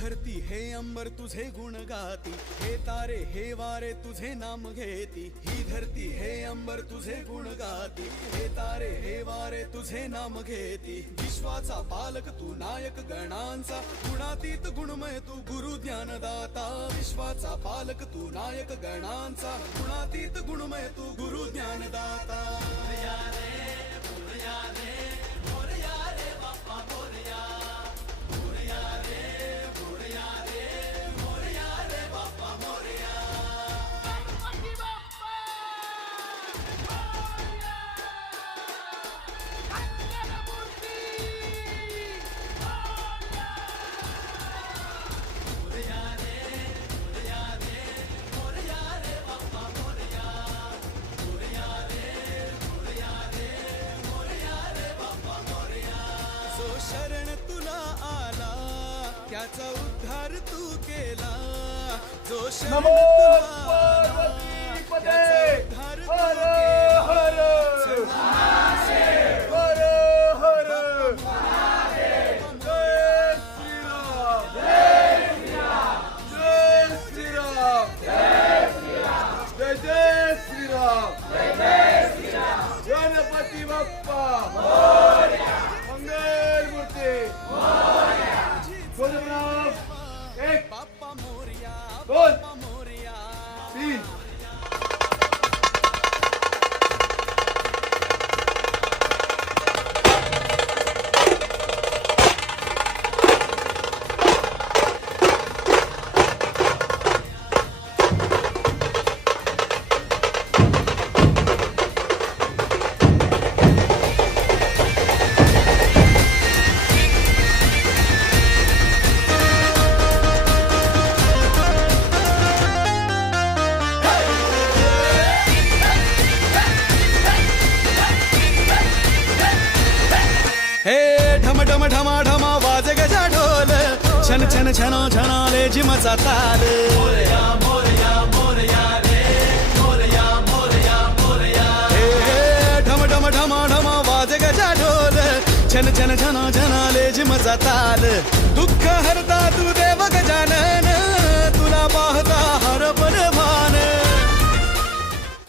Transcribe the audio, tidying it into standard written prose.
धरती हे अंबर तुझे गुण गाती, हे तारे हे वारे तुझे नाम घेती. ही धरती हे अंबर तुझे गुण गाती, हे तारे हे वारे तुझे नाम घेती. विश्वाचा पालक तू नायक गणांचा, गुणातीत गुणमय तू गुरु ज्ञानदाता. विश्वाचा पालक तू नायक गणांचा, गुणातीत गुणमय तू गुरु ज्ञानदाता. मोरया रे मोरया रे मोरया रे बाप्पा मोरया. मोरया रे मोरया रे मोरया रे बाप्पा मोरया. गणपती बाप्पा मोरया. मंगलमूर्ती मोरया. मोरया रे मोरया रे मोरया रे बाप्पा मोरया. मोरया रे मोरया रे मोरया रे बाप्पा मोरया. जो शरण तुला आला त्याचा उद्धार तू केला. जो शरण नमो तुला आला पार्वतीपते. त्याचा उद्धार तू हर केला. हर हर हर जय श्रीराम जय श्रीराम जय जय श्रीराम गणपती बाप्पा मंगलमूर्ती बोल एक बाप्पा मोरया बोल बाप्पा मोरया. तीन हे ढम ढम ढमा ढमा वाजे गजा ढोल, छन छन छना छनाले जिमचा ताल. मोरया मोरया मोरया रे मोरया मोरया मोरया. हे ढम ढम ढमा ढमा वाजे गजा ढोल, छन छन छना छनाले जिमचा ताल. दुःख हरता तू देव गजानन, तुला पाहता